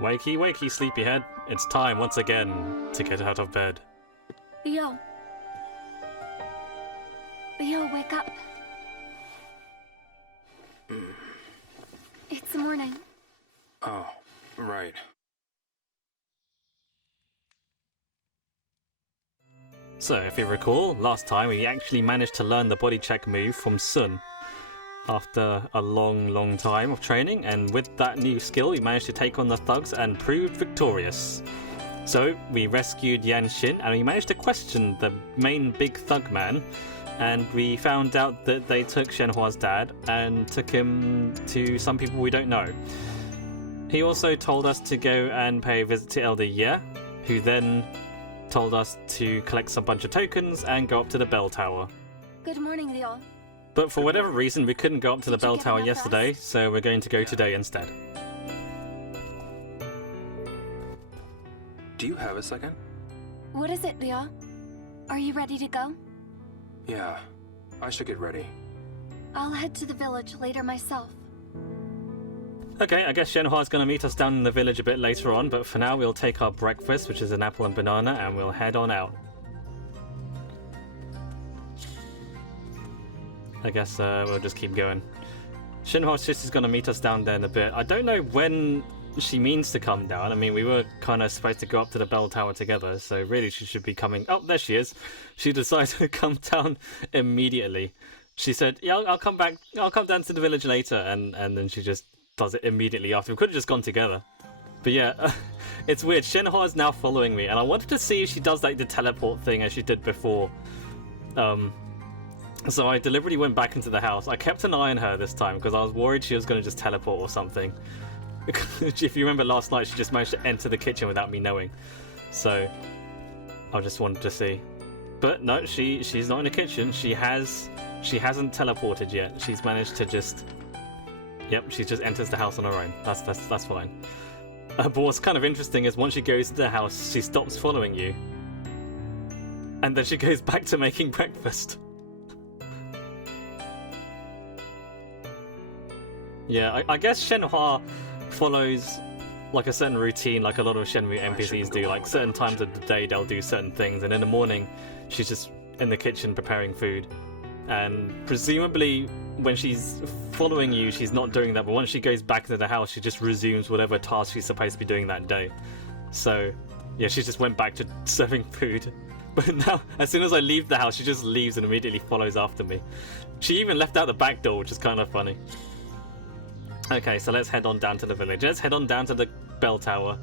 Wakey, wakey, sleepyhead. It's time once again to get out of bed. Leo. Leo, wake up. It's morning. Oh, right. So, if you recall, last time we actually managed to learn the body check move from Sun after a long time of training, and with that new skill we managed to take on the thugs and proved victorious. So we rescued Yan Xin and we managed to question the main big thug man, and we found out that they took Shenhua's dad and took him to some people we don't know. He also told us to go and pay a visit to Elder Ye, who then told us to collect some bunch of tokens and go up to the bell tower. Good morning, Leo. But for whatever reason, we couldn't go up to the bell tower yesterday, so we're going to go today instead. Do you have a second? What is it, Leo? Are you ready to go? Yeah, I should get ready. I'll head to the village later myself. Okay, I guess Shenhua's going to meet us down in the village a bit later on, but for now we'll take our breakfast, which is an apple and banana, and we'll head on out. I guess we'll just keep going. Shenhua's sister's going to meet us down there in a bit. I don't know when she means to come down. I mean, we were kind of supposed to go up to the bell tower together, so really she should be coming. Oh, there she is. She decided to come down immediately. She said, yeah, I'll come back. I'll come down to the village later, and then she just does it immediately after. We could have just gone together. But yeah, it's weird. Shenhua is now following me, and I wanted to see if she does like the teleport thing as she did before. So I deliberately went back into the house. I kept an eye on her this time because I was worried she was going to just teleport or something. If you remember last night, she just managed to enter the kitchen without me knowing. So I just wanted to see. But no, she's not in the kitchen. She hasn't teleported yet. She's managed to just... Yep, she just enters the house on her own. That's fine. But what's kind of interesting is once she goes into the house, she stops following you. And then she goes back to making breakfast. Yeah, I guess Shenhua follows like a certain routine, like a lot of Shenmue NPCs do. Like certain times of the day they'll do certain things, and in the morning she's just in the kitchen preparing food. And presumably when she's following you, she's not doing that, but once she goes back into the house, she just resumes whatever task she's supposed to be doing that day. So yeah, she just went back to serving food. But now, as soon as I leave the house, she just leaves and immediately follows after me. She even left out the back door, which is kind of funny. Okay, so let's head on down to the village. Let's head on down to the bell tower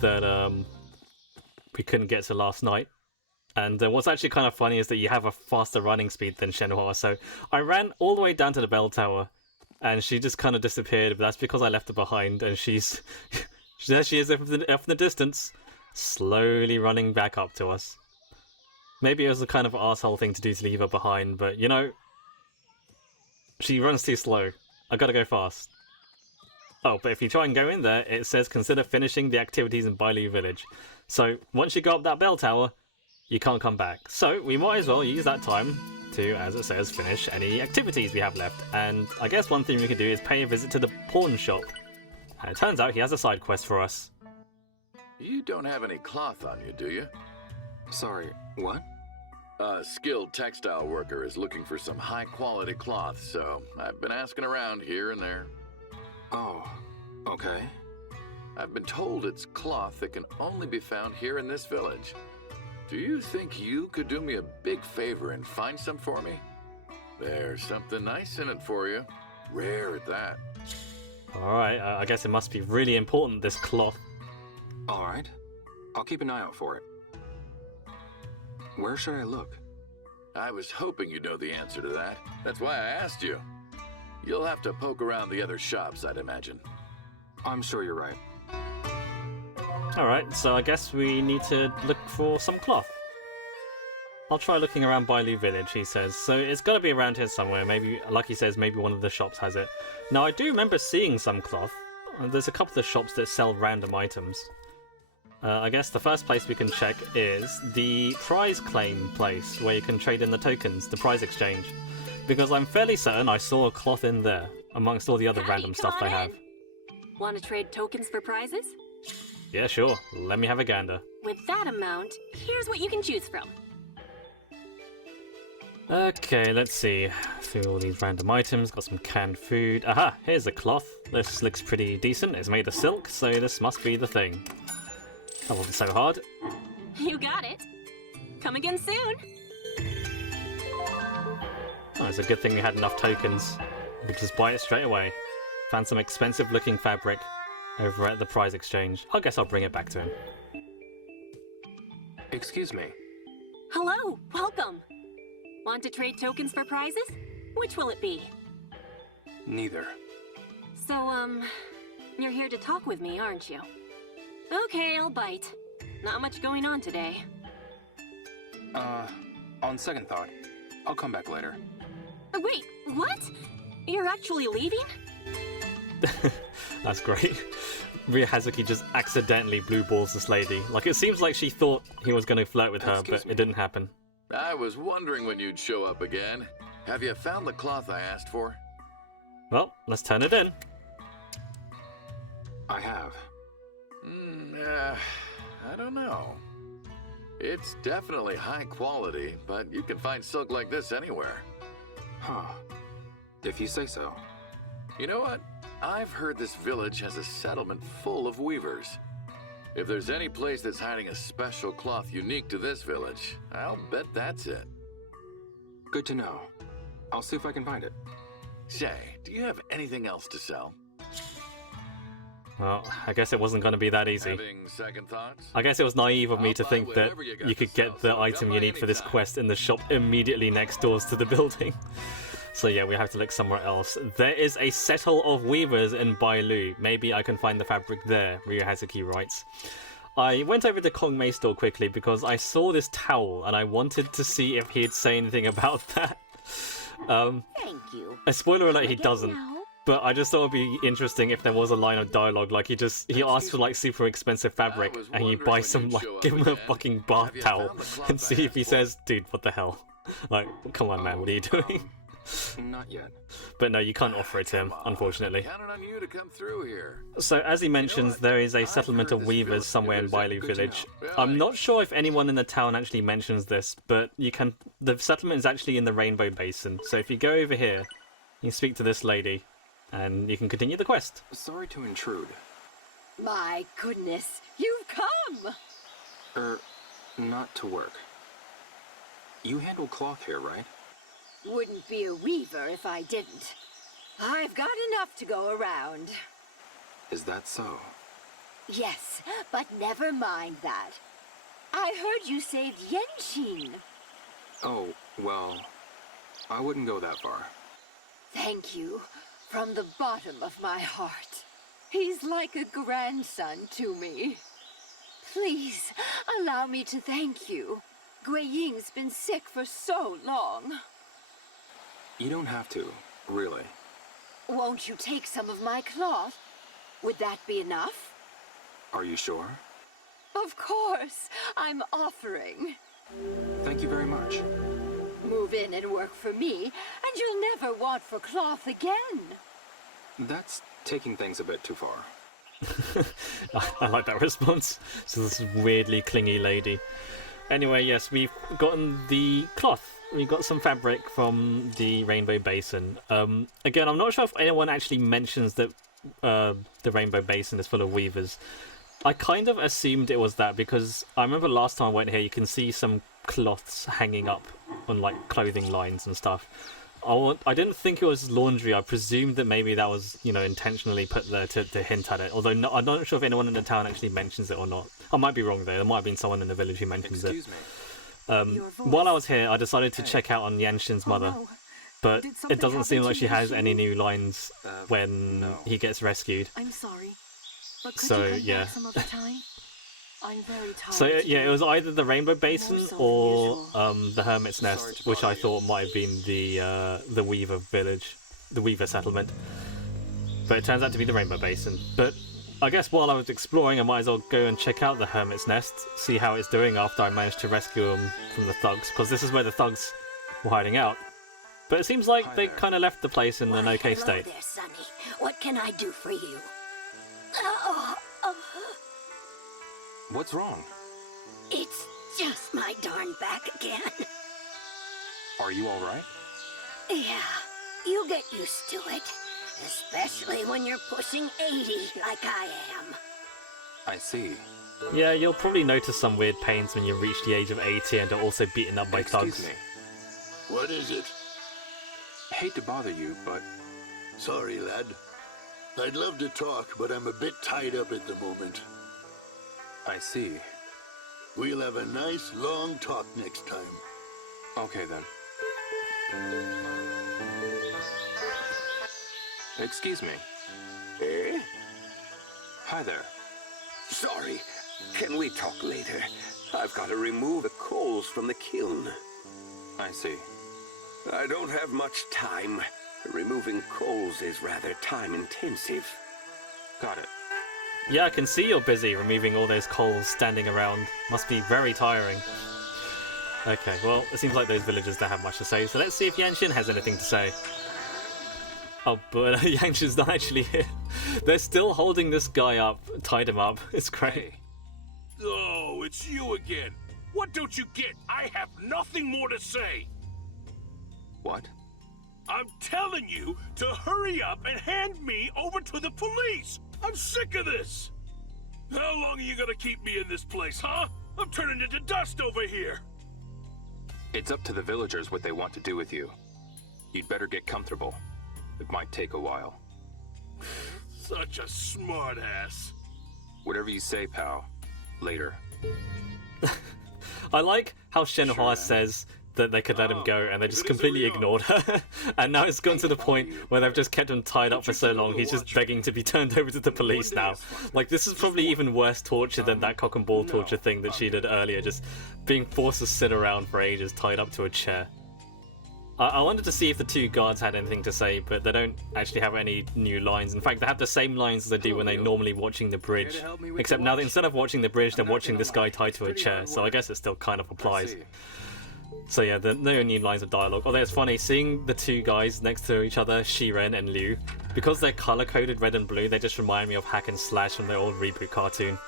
that we couldn't get to last night. And what's actually kind of funny is that you have a faster running speed than Shenhua. So I ran all the way down to the bell tower, and she just kind of disappeared. But that's because I left her behind, and she's there. She is up in the distance, slowly running back up to us. Maybe it was a kind of arsehole thing to do to leave her behind, but you know, she runs too slow. I gotta go fast. Oh, but if you try and go in there, it says consider finishing the activities in Bailu Village. So once you go up that bell tower, you can't come back. So we might as well use that time to, as it says, finish any activities we have left. And I guess one thing we could do is pay a visit to the pawn shop. And it turns out he has a side quest for us. You don't have any cloth on you, do you? Sorry, what? A skilled textile worker is looking for some high-quality cloth, so I've been asking around here and there. Oh, okay. I've been told it's cloth that can only be found here in this village. Do you think you could do me a big favor and find some for me? There's something nice in it for you. Rare at that. Alright, I guess it must be really important, this cloth. Alright. I'll keep an eye out for it. Where should I look? I was hoping you'd know the answer to that. That's why I asked you. You'll have to poke around the other shops, I'd imagine. I'm sure you're right. Alright, so I guess we need to look for some cloth. I'll try looking around Bailu Village, he says. So it's got to be around here somewhere. Maybe, like he says, maybe one of the shops has it. Now, I do remember seeing some cloth. There's a couple of shops that sell random items. I guess the first place we can check is the prize claim place, where you can trade in the tokens, the prize exchange. Because I'm fairly certain I saw a cloth in there, amongst all the other random stuff they have. Want to trade tokens for prizes? Yeah, sure. Let me have a gander. With that amount, here's what you can choose from. Okay, let's see. Through all these random items, got some canned food. Aha, here's a cloth. This looks pretty decent. It's made of silk, so this must be the thing. That wasn't so hard. You got it. Come again soon. Oh, it's a good thing we had enough tokens. We could just buy it straight away. Found some expensive looking fabric over at the prize exchange. I guess I'll bring it back to him. Excuse me. Hello, welcome. Want to trade tokens for prizes? Which will it be? Neither. So, you're here to talk with me, aren't you? Okay, I'll bite. Not much going on today. On second thought, I'll come back later. Wait, what? You're actually leaving? That's great. Ria Hazuki just accidentally blue balls this lady. Like, it seems like she thought he was going to flirt with her, Excuse but me. it didn't happen. I was wondering when you'd show up again. Have you found the cloth I asked for? Well, let's turn it in. I have. I don't know. It's definitely high quality, but you can find silk like this anywhere. Huh. If you say so. You know what? I've heard this village has a settlement full of weavers. If there's any place that's hiding a special cloth unique to this village, I'll bet that's it. Good to know. I'll see if I can find it. Say, do you have anything else to sell? Well, I guess it wasn't going to be that easy. Having second thoughts? I guess it was naive of me I'll to buy think that whatever you got you to could sell, get the so item come you on need for this anytime. quest in the shop immediately next doors to the building. So yeah, we have to look somewhere else. There is a settle of weavers in Bailu. Maybe I can find the fabric there, Ria Hazuki writes. I went over to Kong Mei store quickly because I saw this towel and I wanted to see if he'd say anything about that. Thank you. A spoiler alert, he Get doesn't. now? But I just thought it'd be interesting if there was a line of dialogue, like he asked for like super expensive fabric, was and you wondering buy when some you'd like show up give him a again. fucking bath Have you towel found the cloth and I see if asked he for? says, "Dude, what the hell?" Like, come on, man, what are you doing? Not yet. But no, you can't offer it to him, Come on, unfortunately. Counted on you to come through here. So as he mentions, what? there is a I've settlement heard of this weavers village- somewhere in if there's Bailu good to Village. know. I'm not sure if anyone in the town actually mentions this, but the settlement is actually in the Rainbow Basin. So if you go over here, you speak to this lady, and you can continue the quest. Sorry to intrude. My goodness, you've come! Not to work. You handle cloth here, right? Wouldn't be a weaver if I didn't. I've got enough to go around. Is that so? Yes, but never mind that. I heard you saved Yenshin. Oh, well, I wouldn't go that far. Thank you, from the bottom of my heart. He's like a grandson to me. Please, allow me to thank you. Gui Ying's been sick for so long. You don't have to, really. Won't you take some of my cloth? Would that be enough? Are you sure? Of course, I'm offering. Thank you very much. Move in and work for me, and you'll never want for cloth again. That's taking things a bit too far. I like that response. So this weirdly clingy lady. Anyway, yes, we've gotten the cloth. We got some fabric from the Rainbow Basin. Again, I'm not sure if anyone actually mentions that the Rainbow Basin is full of weavers. I kind of assumed it was that because I remember last time I went here, you can see some cloths hanging up on like clothing lines and stuff. I didn't think it was laundry. I presumed that maybe that was, intentionally put there to hint at it. Although I'm not sure if anyone in the town actually mentions it or not. I might be wrong though. There might have been someone in the village who mentions it. Excuse me. Your voice. While I was here, I decided to Hey. check out on Yanshin's mother, Oh, no. but Did something it doesn't seem happen like to she you, has Shin? any new lines when no. he gets rescued. I'm sorry, but could So, you come yeah. back some other time? I'm very tired. So yeah, today. it was either the Rainbow Basin so than or usual. the Hermit's Sorry Nest, to which I bother you. thought might have been the Weaver village, the Weaver settlement. But it turns out to be the Rainbow Basin. But I guess while I was exploring, I might as well go and check out the Hermit's Nest, see how it's doing after I managed to rescue them from the thugs, because this is where the thugs were hiding out. But it seems like Hi they there. kind of left the place in an Why, okay hello state. there, Sonny. What can I do for you? What's wrong? It's just my darn back again. Are you alright? Yeah, you get used to it. Especially when you're pushing 80 like I am. I see. Yeah, you'll probably notice some weird pains when you reach the age of 80 and are also beaten up by Excuse thugs. me. What is it? Hate to bother you, but Sorry, lad. I'd love to talk, but I'm a bit tied up at the moment. I see. We'll have a nice, long talk next time. Okay then. Excuse me. Eh? Hi there. Sorry. Can we talk later? I've got to remove the coals from the kiln. I see. I don't have much time. Removing coals is rather time-intensive. Got it. Yeah, I can see you're busy removing all those coals standing around. Must be very tiring. Okay, well, it seems like those villagers don't have much to say, so let's see if Yanshin has anything to say. Oh, but Yanshin's not actually here. They're still holding this guy up, tied him up. It's great. Oh, it's you again. What don't you get? I have nothing more to say. What? I'm telling you to hurry up and hand me over to the police. I'm sick of this. How long are you gonna keep me in this place, huh? I'm turning into dust over here. It's up to the villagers what they want to do with you. You'd better get comfortable. It might take a while. Such a smartass. Whatever you say, pal. Later. I like how Shenhua says that they could let him go, and they just completely ignored her. And now it's gone to the point where they've just kept him tied up for so long, he's just begging to be turned over to the police now. Like, this is probably even worse torture than that cock and ball torture thing that she did earlier, just being forced to sit around for ages tied up to a chair. I wanted to see if the two guards had anything to say, but they don't actually have any new lines. In fact, they have the same lines as they do when they're normally watching the bridge. Except now, instead of watching the bridge, they're watching this guy tied to a chair, so I guess it still kind of applies. So yeah, no new lines of dialogue. Although it's funny, seeing the two guys next to each other, Shiren and Liu, because they're color-coded red and blue, they just remind me of Hack and Slash from their old reboot cartoon.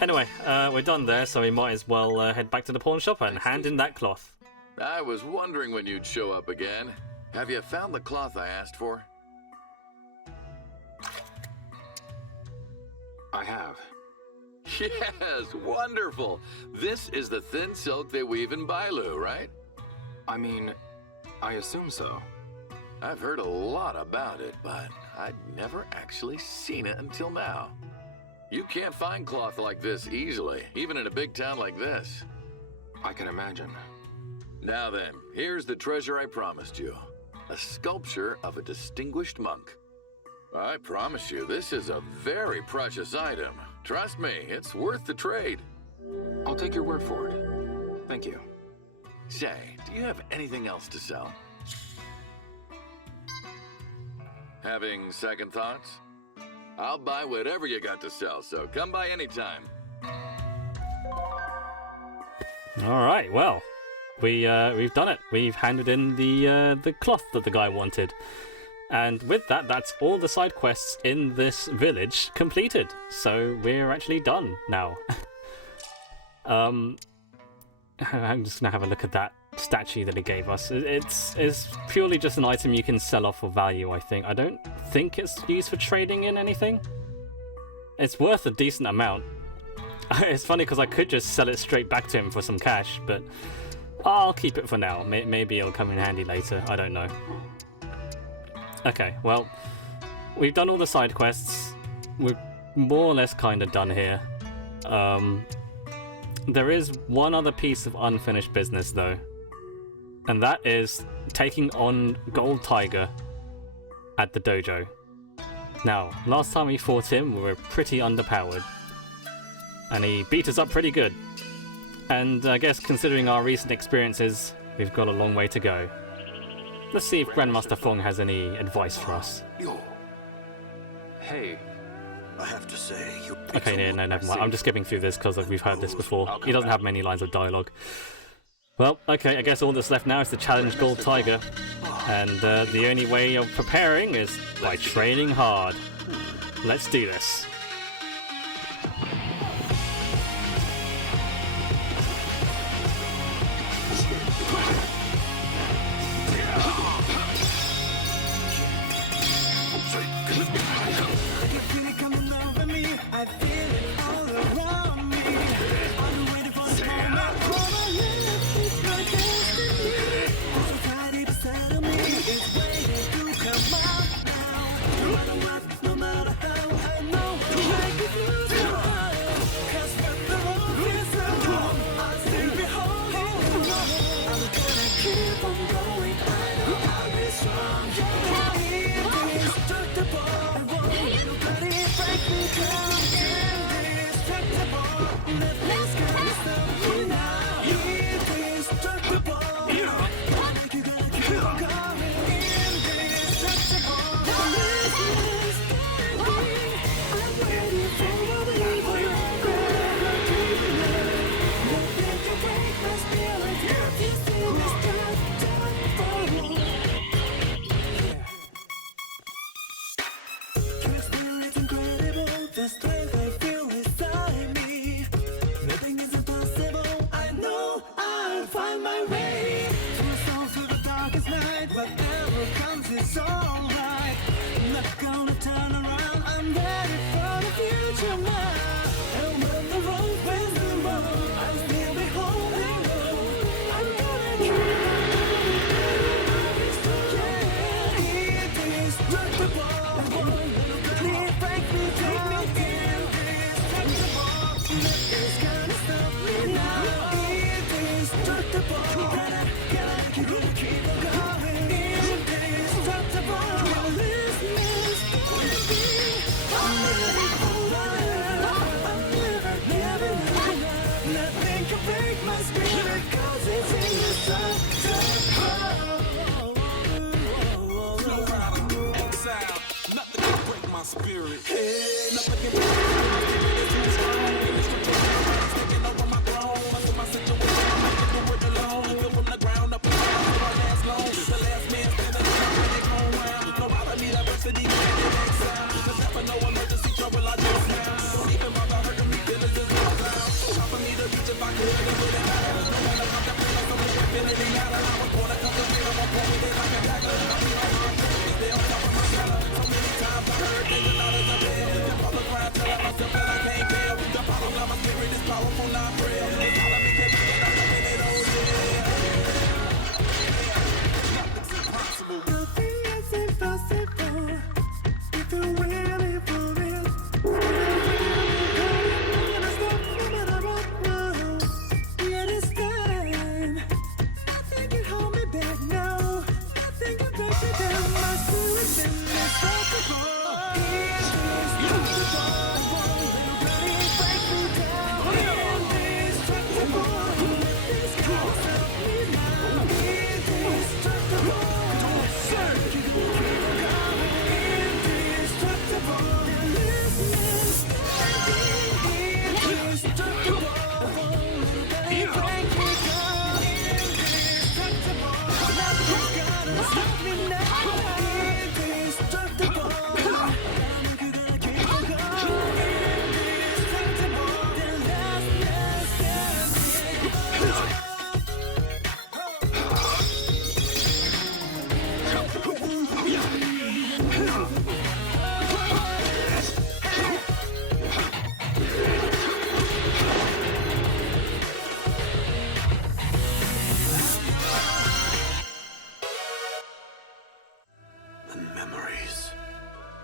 Anyway, we're done there, so we might as well head back to the pawn shop and hand in that cloth. I was wondering when you'd show up again. Have you found the cloth I asked for? I have. Yes, wonderful. This is the thin silk they weave in Bailu, right? I mean, I assume so. I've heard a lot about it, but I'd never actually seen it until now. You can't find cloth like this easily, even in a big town like this. I can imagine. Now then, here's the treasure I promised you. A sculpture of a distinguished monk. I promise you, this is a very precious item. Trust me, it's worth the trade. I'll take your word for it. Thank you. Say, do you have anything else to sell? Having second thoughts? I'll buy whatever you got to sell, so come by anytime. Alright, well, we've done it. We've handed in the cloth that the guy wanted. And with that, that's all the side quests in this village completed. So we're actually done now. I'm just gonna have a look at that statue that he gave us. It's purely just an item you can sell off for value, I think. I don't think it's used for trading in anything. It's worth a decent amount. It's funny because I could just sell it straight back to him for some cash, but I'll keep it for now. Maybe it'll come in handy later. I don't know. Okay, well, we've done all the side quests. We're more or less kind of done here. There is one other piece of unfinished business, though. And that is taking on Gold Tiger at the dojo. Now, last time we fought him, we were pretty underpowered. And he beat us up pretty good. And I guess considering our recent experiences, we've got a long way to go. Let's see if Grandmaster Fong has any advice for us. Yo, Hey, I have to say, you. Okay, no, never mind. I'm just skipping through this because we've heard this before. He doesn't have many lines of dialogue. Well, okay, I guess all that's left now is to challenge Gold Tiger. And the only way of preparing is by training hard. Let's do this.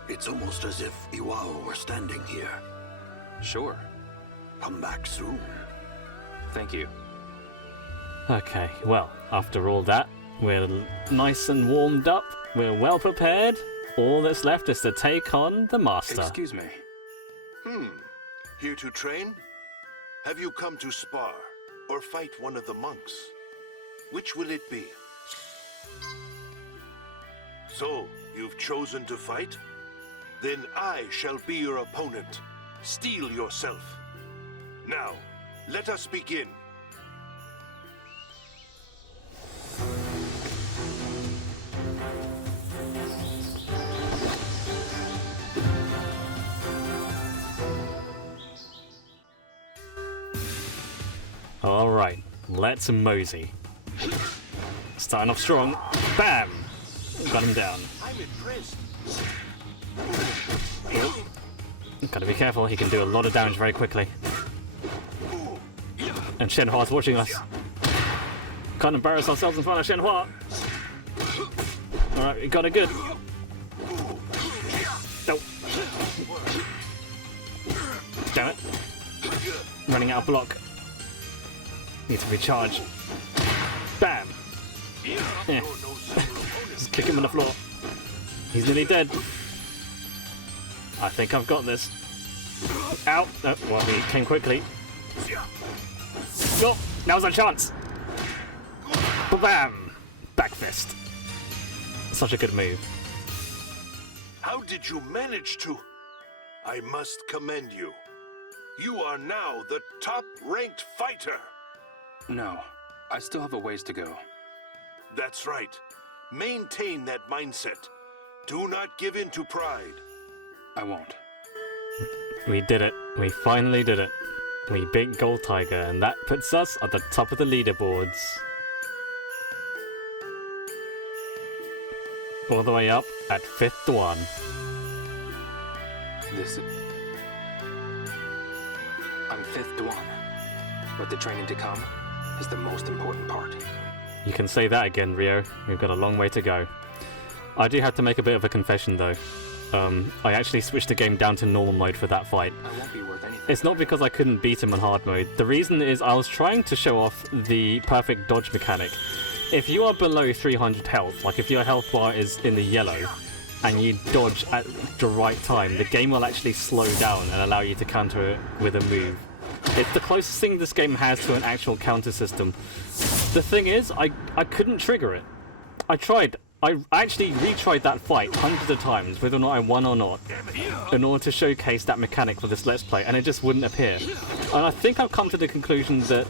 It's almost as if Iwao were standing here. Sure. Come back soon. Thank you. Okay, well, after all that, we're nice and warmed up, we're well prepared. All that's left is to take on the Master. Excuse me. Here to train? Have you come to spar or fight one of the monks? Which will it be? So, you've chosen to fight? Then I shall be your opponent. Steel yourself. Now, let us begin. Alright, let's mosey. Starting off strong. Bam! Got him down. I'm impressed. Gotta be careful, he can do a lot of damage very quickly. And Shenhua's watching us. Can't embarrass ourselves in front of Shenhua. Alright, we got it good. No. Damn it. Running out of block. Need to recharge. Bam! Yeah. Just kick him on the floor. He's nearly dead. I think I've got this. Ow! Oh, well, he came quickly. Oh, now's our chance. Bam! Back fist. Such a good move. How did you manage to? I must commend you. You are now the top-ranked fighter. No, I still have a ways to go. That's right. Maintain that mindset. Do not give in to pride. I won't. We did it. We finally did it. We beat Gold Tiger, and that puts us at the top of the leaderboards. All the way up at 5th one. I'm 5th one. But the training to come is the most important part. You can say that again, Rio. We've got a long way to go. I do have to make a bit of a confession, though. I actually switched the game down to normal mode for that fight. I won't be worth anything. It's not because I couldn't beat him on hard mode. The reason is I was trying to show off the perfect dodge mechanic. If you are below 300 health, like if your health bar is in the yellow, and you dodge at the right time, the game will actually slow down and allow you to counter it with a move. It's the closest thing this game has to an actual counter system. The thing is, I couldn't trigger it. I tried. I actually retried that fight hundreds of times, whether or not I won or not, in order to showcase that mechanic for this Let's Play, and it just wouldn't appear. And I think I've come to the conclusion that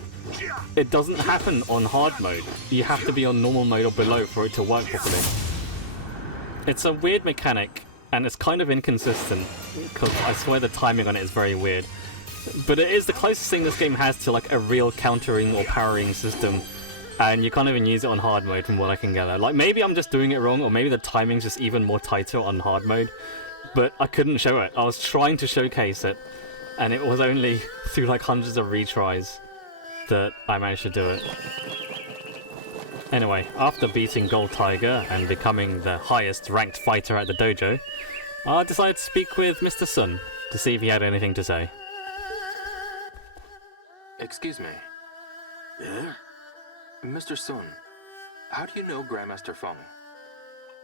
it doesn't happen on hard mode. You have to be on normal mode or below for it to work properly. It's a weird mechanic, and it's kind of inconsistent, because I swear the timing on it is very weird. But it is the closest thing this game has to like a real countering or parrying system, and you can't even use it on hard mode from what I can gather. Like, maybe I'm just doing it wrong, or maybe the timing's just even more tighter on hard mode, but I couldn't show it. I was trying to showcase it, and it was only through like hundreds of retries that I managed to do it. Anyway, after beating Gold Tiger and becoming the highest ranked fighter at the dojo, I decided to speak with Mr. Sun to see if he had anything to say. Excuse me. Yeah? Mr. Sun, how do you know Grandmaster Feng?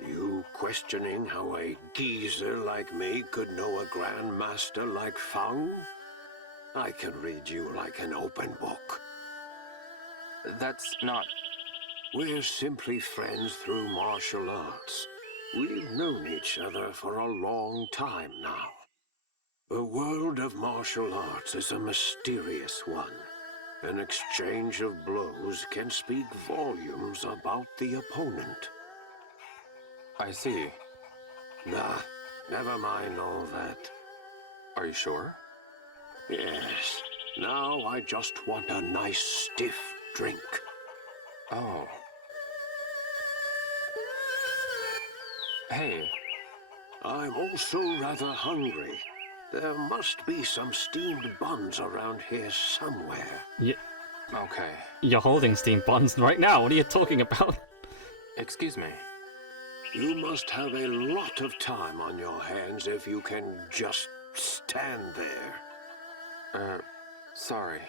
You questioning how a geezer like me could know a grandmaster like Fang? I can read you like an open book. That's not... We're simply friends through martial arts. We've known each other for a long time now. The world of martial arts is a mysterious one. An exchange of blows can speak volumes about the opponent. I see. Nah, never mind all that. Are you sure? Yes. Now I just want a nice stiff drink. Oh. Hey. I'm also rather hungry. There must be some steamed buns around here somewhere. Okay. You're holding steamed buns right now. What are you talking about? Excuse me. You must have a lot of time on your hands if you can just stand there. Sorry.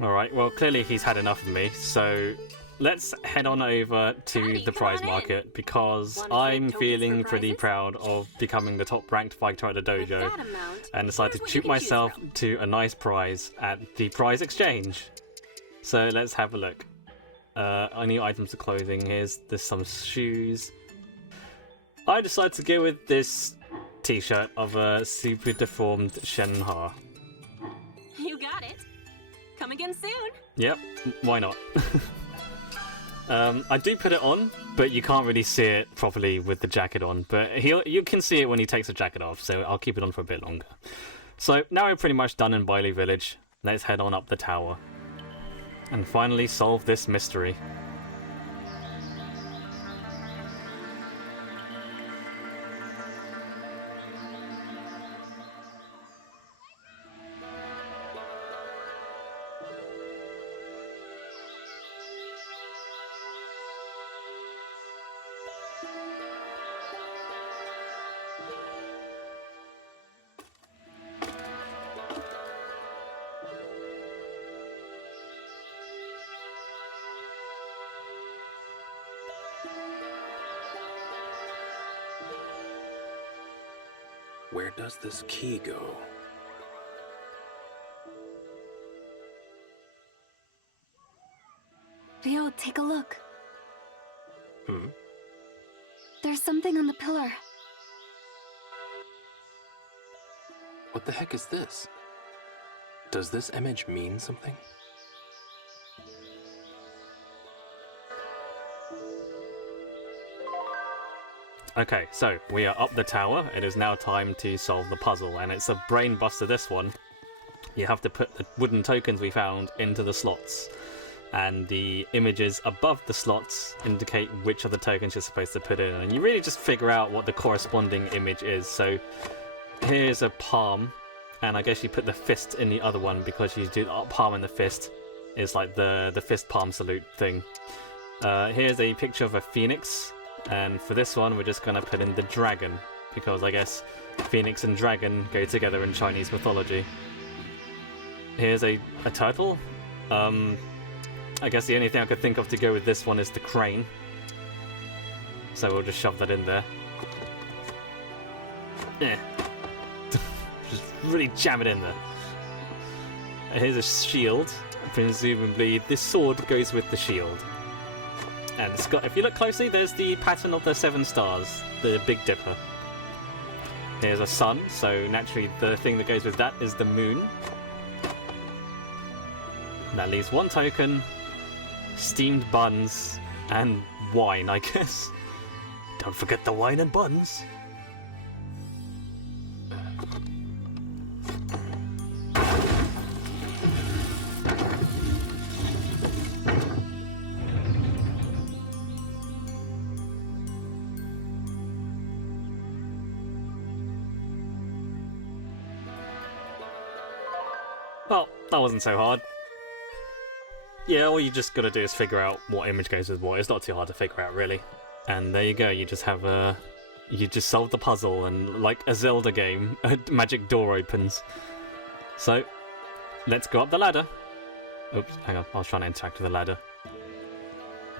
Alright, well clearly he's had enough of me, so let's head on over to the prize market, because I'm feeling pretty proud of becoming the top ranked fighter at the dojo, and decided to treat myself to a nice prize at the prize exchange. So let's have a look. Any items of clothing, there's some shoes. I decided to go with this t-shirt of a super deformed Shenmue. You got it. Come again soon. Yep, why not? I do put it on, but you can't really see it properly with the jacket on. But you can see it when he takes the jacket off, so I'll keep it on for a bit longer. So now we're pretty much done in Bailu Village. Let's head on up the tower and finally solve this mystery. Where does this key go? Ryo, take a look. Hmm? There's something on the pillar. What the heck is this? Does this image mean something? Okay, so we are up the tower. It is now time to solve the puzzle, and it's a brain buster, this one. You have to put the wooden tokens we found into the slots, and the images above the slots indicate which of the tokens you're supposed to put in, and you really just figure out what the corresponding image is. So here's a palm, and I guess you put the fist in the other one because you do the palm and the fist is like the fist palm salute thing. Here's a picture of a phoenix, and for this one we're just going to put in the dragon because I guess phoenix and dragon go together in Chinese mythology. Here's a turtle. I guess the only thing I could think of to go with this one is the crane, so we'll just shove that in there. Yeah. Just really jam it in there. Here's a shield. Presumably this sword goes with the shield. And it's got, if you look closely, there's the pattern of the 7 stars, the Big Dipper. Here's a sun, so naturally the thing that goes with that is the moon. That leaves 1 token, steamed buns, and wine, I guess. Don't forget the wine and buns. Well, that wasn't so hard. Yeah, all you just gotta do is figure out what image goes with what. It's not too hard to figure out, really. And there you go, you just have a... You just solved the puzzle, and like a Zelda game, a magic door opens. So, let's go up the ladder. Oops, hang on, I was trying to interact with the ladder.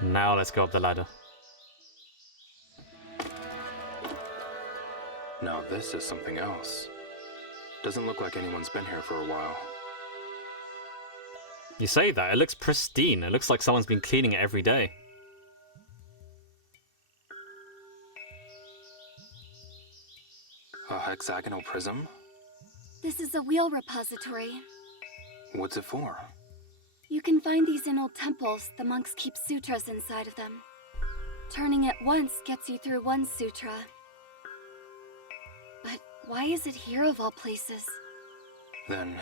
Now let's go up the ladder. Now this is something else. Doesn't look like anyone's been here for a while. You say that, it looks pristine. It looks like someone's been cleaning it every day. A hexagonal prism? This is a wheel repository. What's it for? You can find these in old temples. The monks keep sutras inside of them. Turning it once gets you through 1 sutra. But why is it here of all places? Then,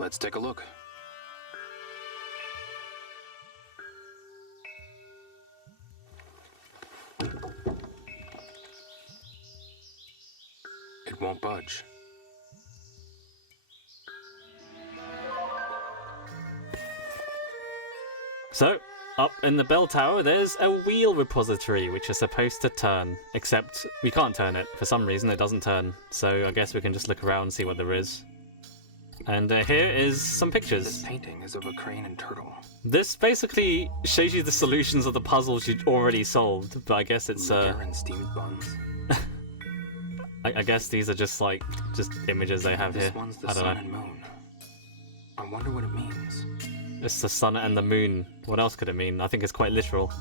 let's take a look. It won't budge. So, up in the bell tower, there's a wheel repository which is supposed to turn. Except, we can't turn it. For some reason, it doesn't turn. So, I guess we can just look around and see what there is. And here is some pictures. This painting is of a crane and turtle. This basically shows you the solutions of the puzzles you'd already solved, but I guess it's and steamed buns. I guess these are just like images they have This here. one's the I don't sun know. and moon. I wonder what it means. It's the sun and the moon. What else could it mean? I think it's quite literal.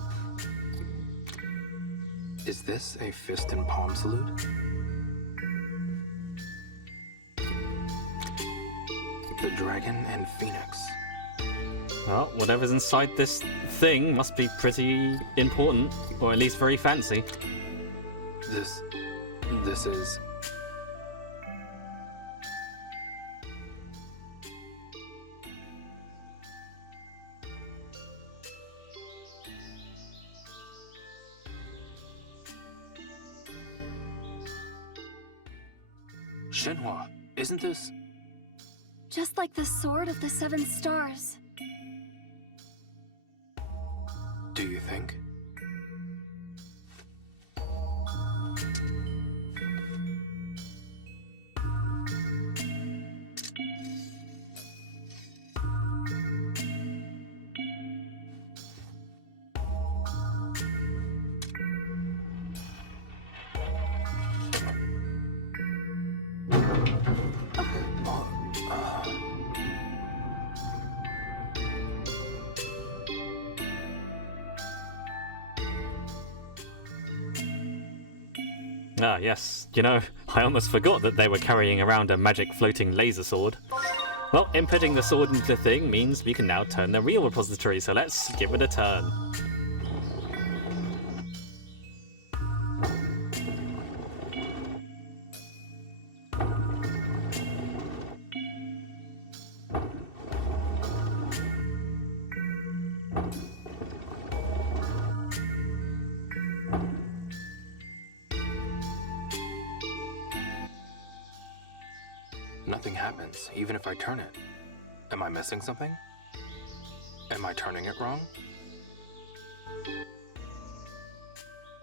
Is this a fist and palm salute? The dragon and phoenix. Well, whatever's inside this thing must be pretty important, or at least very fancy. This is... Shenmue, isn't this... Just like the sword of the 7 stars. Do you think? Ah, yes. You know, I almost forgot that they were carrying around a magic floating laser sword. Well, inputting the sword into the thing means we can now turn the real repository, so let's give it a turn. Nothing happens, even if I turn it. Am I missing something? Am I turning it wrong?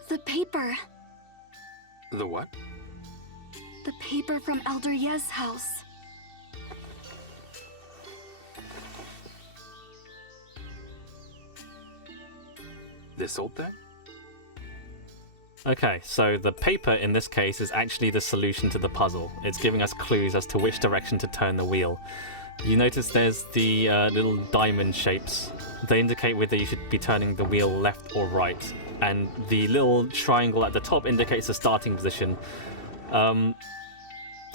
The paper. The what? The paper from Elder Yez's house. This old thing? Okay, so the paper in this case is actually the solution to the puzzle. It's giving us clues as to which direction to turn the wheel. You notice there's the little diamond shapes. They indicate whether you should be turning the wheel left or right. And the little triangle at the top indicates the starting position.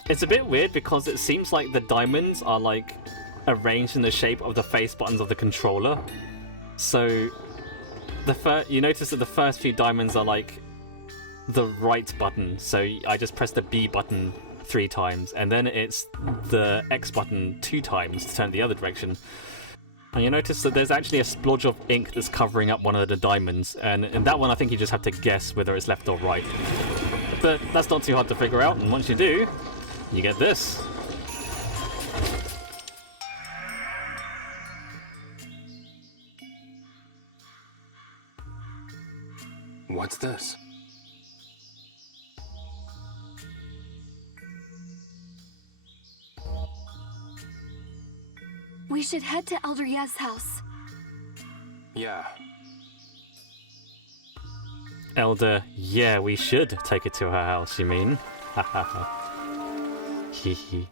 It's a bit weird because it seems like the diamonds are like arranged in the shape of the face buttons of the controller. So you notice that the first few diamonds are like the right button, so I just press the B button 3 times, and then it's the X button 2 times to turn the other direction. And you notice that there's actually a splodge of ink that's covering up one of the diamonds, and in that one I think you just have to guess whether it's left or right. But that's not too hard to figure out, and once you do, you get this. What's this? We should head to Elder Yez's house. Yeah. Elder, yeah, we should take it to her house, you mean? Ha ha ha. Hee hee.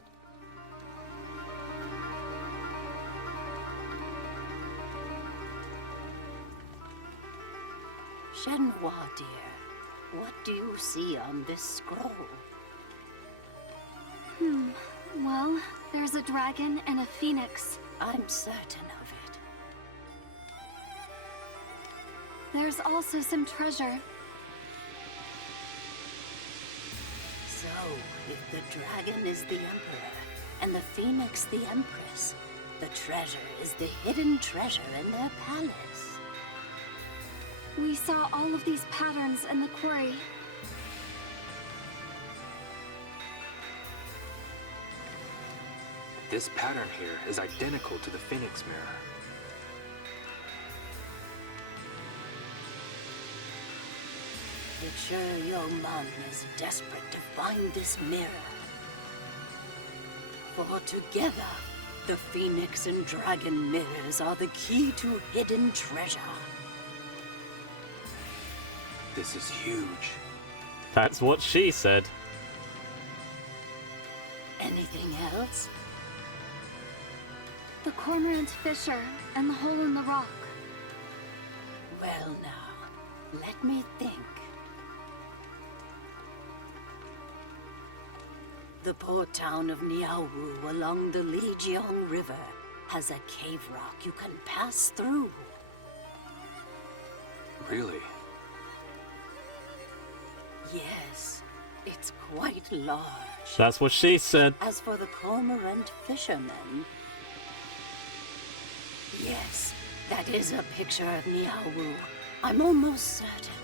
Shenmue, dear, what do you see on this scroll? Well, there's a dragon and a phoenix. I'm certain of it. There's also some treasure. So, if the dragon is the Emperor, and the phoenix the Empress, the treasure is the hidden treasure in their palace. We saw all of these patterns in the quarry. This pattern here is identical to the Phoenix mirror. It's sure your mom is desperate to find this mirror. For together, the Phoenix and Dragon mirrors are the key to hidden treasure. This is huge. That's what she said. Anything else? The cormorant fissure and the hole in the rock. Well now, let me think. The port town of Niaowu along the Lijiang River has a cave rock you can pass through. Really? Yes, it's quite large. That's what she said. As for the cormorant fishermen, yes, that is a picture of Niaowu. I'm almost certain.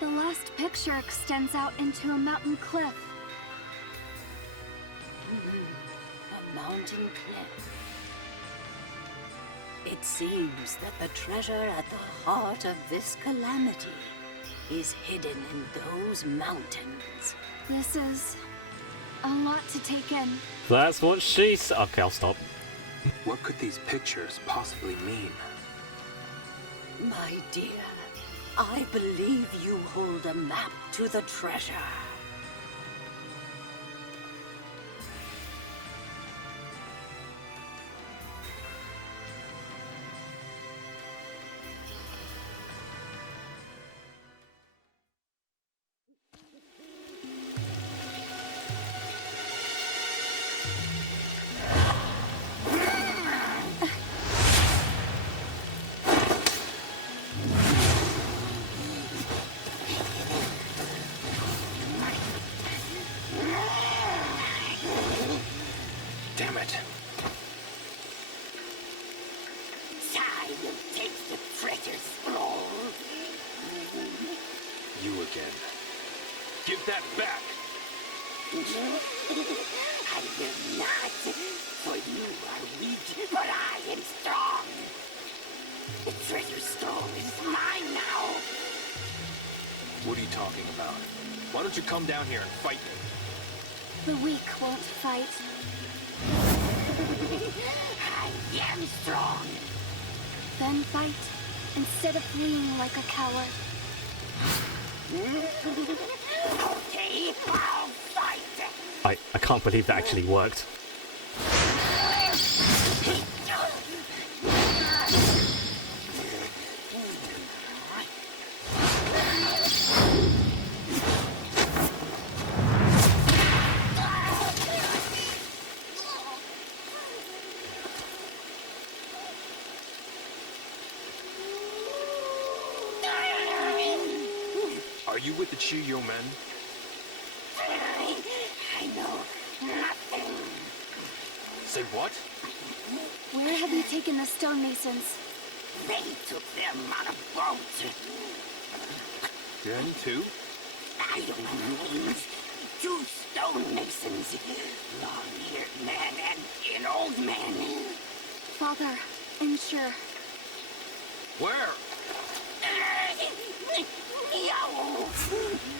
The last picture extends out into a mountain cliff. A mountain cliff. It seems that the treasure at the heart of this calamity is hidden in those mountains. This is a lot to take in. That's what she said. Okay, I'll stop. What could these pictures possibly mean? My dear, I believe you hold a map to the treasure. Damn it. I will take the treasure scroll. You again. Give that back! I will not, for you are weak, but I am strong. The treasure scroll is mine now. What are you talking about? Why don't you come down here and fight me? The weak won't fight. I am strong. Then fight, instead of fleeing like a coward. Okay, I'll fight. I can't believe that actually worked. Are you with the Chiyo men? I know nothing. Say what? Where have you taken the stonemasons? They took them on a boat. Then too? I don't know names. 2 stonemasons. Long-haired man and an old man. Father, ensure. Where? Meow.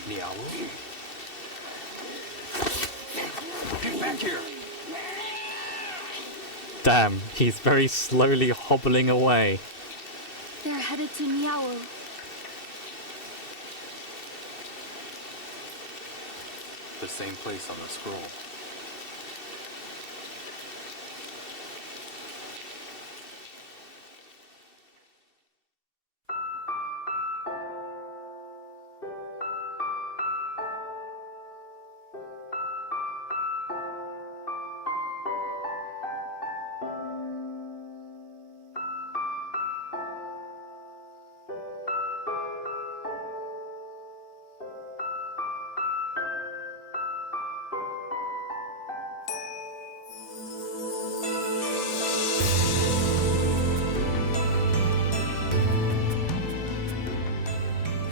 Meow? Get back here! Damn, he's very slowly hobbling away. They're headed to Miawu. The same place on the scroll.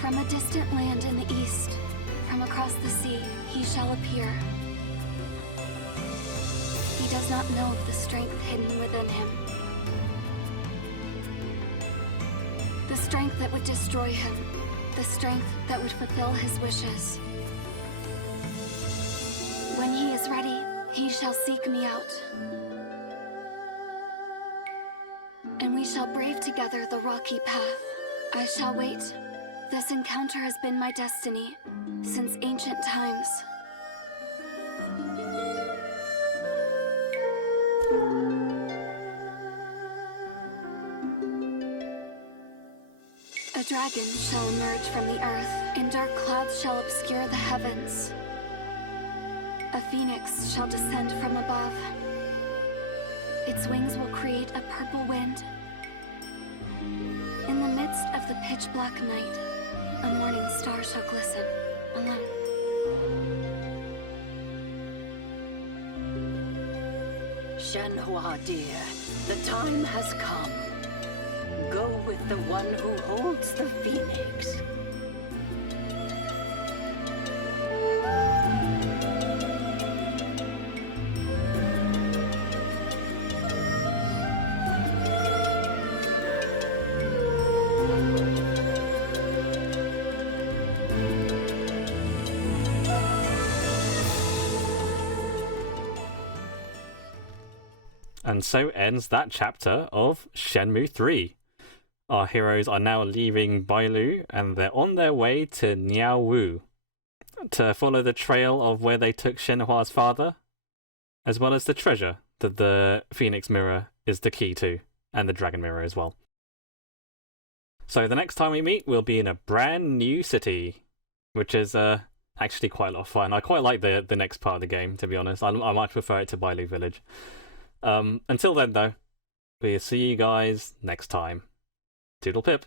From a distant land in the east, from across the sea, he shall appear. He does not know of the strength hidden within him. The strength that would destroy him. The strength that would fulfill his wishes. When he is ready, he shall seek me out. And we shall brave together the rocky path. I shall wait. This encounter has been my destiny since ancient times. A dragon shall emerge from the earth, and dark clouds shall obscure the heavens. A phoenix shall descend from above. Its wings will create a purple wind. In the midst of the pitch-black night, a morning star shall glisten, alone. Shenhue, dear, the time has come. Go with the one who holds the phoenix. And so ends that chapter of Shenmue 3. Our heroes are now leaving Bailu and they're on their way to Niaowu to follow the trail of where they took Shenhua's father, as well as the treasure that the Phoenix Mirror is the key to, and the Dragon Mirror as well. So the next time we meet, we'll be in a brand new city, which is actually quite a lot of fun. I quite like the next part of the game, to be honest. I much prefer it to Bailu Village. Until then, though, we'll see you guys next time. Toodle pip.